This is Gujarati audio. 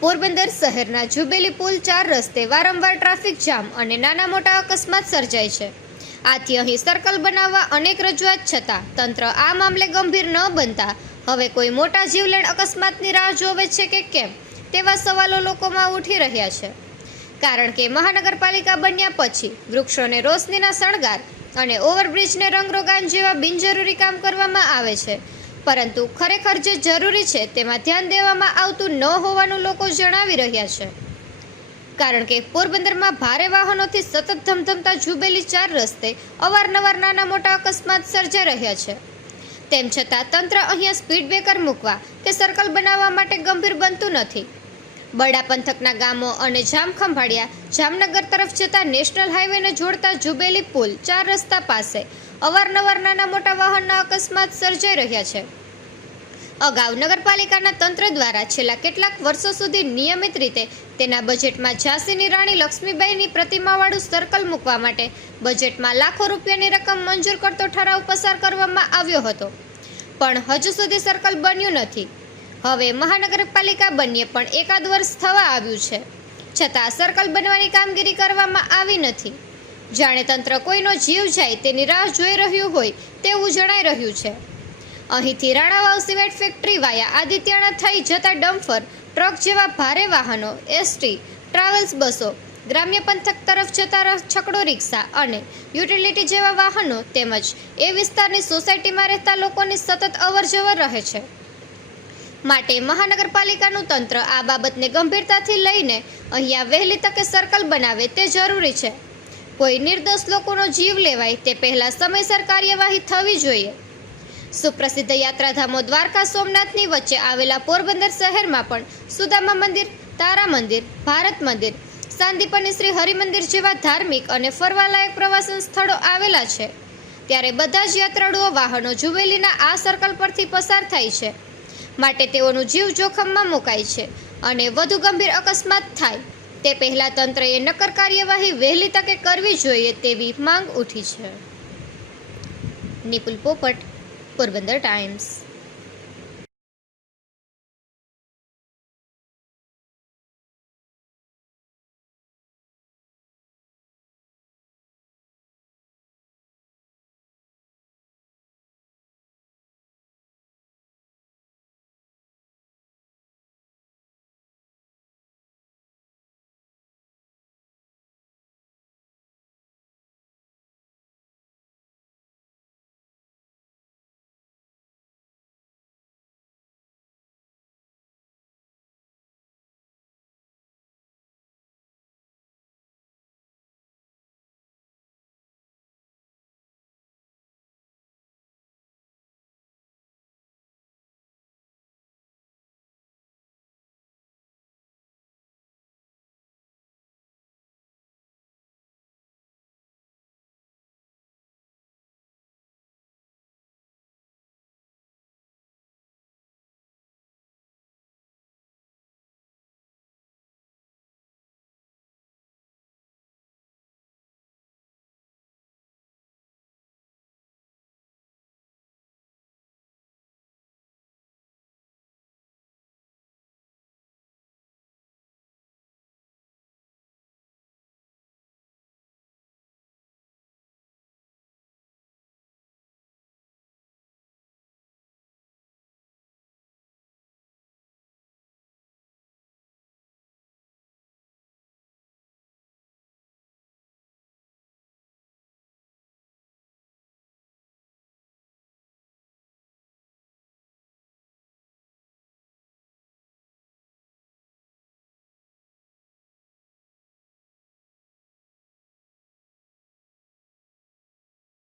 પોરબંદર શહેરના જુબેલી પુલ 4 રસ્તે વારંવાર ટ્રાફિક જામ અને નાના મોટા અકસ્માત સર્જાય છે। આથી અહીં સર્કલ બનાવવા અનેક રજૂઆત છતાં તંત્ર આ મામલે ગંભીર ન બનતા હવે કોઈ મોટા જીવલેણ અકસ્માતની રાહ જોવે છે કે કેમ તેવા સવાલો લોકોમાં ઉઠી રહ્યા છે। કારણ કે મહાનગરપાલિકા બન્યા પછી વૃક્ષોને રોશનીના શણગાર અને ઓવરબ્રિજને રંગરોગાન જેવા બિનજરૂરી કામ કરવામાં આવે છે, પરંતુ ખરેખર જે જરૂરી છે તેમાં ધ્યાન દેવામાં આવતું ન હોવાનું લોકો જણાવી રહ્યા છે। કારણ કે પોરબંદરમાં ભારે વાહનોથી સતત ધમધમતા જુબેલી 4 રસ્તે અવારનવાર નાના મોટા અકસ્માત સર્જાઈ રહ્યા છે। તેમ છતાં તંત્ર અહીંયા સ્પીડ બ્રેકર મૂકવા કે સર્કલ બનાવવા માટે ગંભીર બનતું નથી। બરડા પંથકના ગામો અને જામખંભાળિયા જામનગર તરફ જતા નેશનલ હાઈવેને જોડતા જુબેલી પુલ 4 રસ્તા પાસે અવારનવાર નાના મોટા વાહનના અકસ્માત સર્જાઈ રહ્યા છે। અગાઉ નગરપાલિકાના તંત્ર દ્વારા છેલ્લા કેટલાક વર્ષો સુધી નિયમિત રીતે તેના બજેટમાં ઝાંસીની રાણી લક્ષ્મીબાઈની પ્રતિમાવાળું સર્કલ મૂકવા માટે બજેટમાં લાખો રૂપિયાની રકમ મંજૂર કરતો ઠરાવ પસાર કરવામાં આવ્યો હતો, પણ હજુ સુધી સર્કલ બન્યું નથી। હવે મહાનગરપાલિકા બન્યે પણ એકાદ વર્ષ થવા આવ્યું છે, છતાં સર્કલ બનવાની કામગીરી કરવામાં આવી નથી। જાણે તંત્ર કોઈનો જીવ જાય તેની રાહ જોઈ રહ્યું હોય તેવું જણાઈ રહ્યું છે। અહીંથી રાણાવાવ સિમેન્ટ ફેક્ટરી વાયા આદિત્યાણા થઈ જતા ડમ્ફર ટ્રક જેવા ભારે વાહનો, એસટી, ટ્રાવેલ્સ બસો, ગ્રામ્ય પંથક તરફ જતા છકડો રિક્ષા અને યુટિલિટી જેવા વાહનો તેમજ એ વિસ્તારની સોસાયટીમાં રહેતા લોકોની સતત અવરજવર રહે છે। માટે મહાનગરપાલિકાનું તંત્ર આ બાબતને ગંભીરતાથી લઈને અહીંયા વહેલી તકે સર્કલ બનાવે તે જરૂરી છે। કોઈ નિર્દોષ લોકોનો જીવ લેવાય તે પહેલાં સમયસર કાર્યવાહી થવી જોઈએ। સુપ્રસિદ્ધ યાત્રાધામો દ્વારકા સોમનાથની વચ્ચે આવેલા પોરબંદર શહેરમાં પણ સુદામા મંદિર, તારા મંદિર, ભારત મંદિર, સાંદીપની શ્રી હરિમંદિર જેવા ધાર્મિક અને ફરવાલાયક પ્રવાસન સ્થળો આવેલા છે। ત્યારે બધા જ યાત્રાળુઓ વાહનો જુબેલીના આ સર્કલ પરથી પસાર થાય છે, માટે તેઓનું જીવ જોખમમાં મુકાય છે અને વધુ ગંભીર અકસ્માત થાય તે પહેલાં તંત્રએ નક્કર કાર્યવાહી વહેલી તકે કરવી જોઈએ તેવી માંગ ઉઠી છે। નિપુલ પોપટ, પોરબંદર ટાઈમ્સ।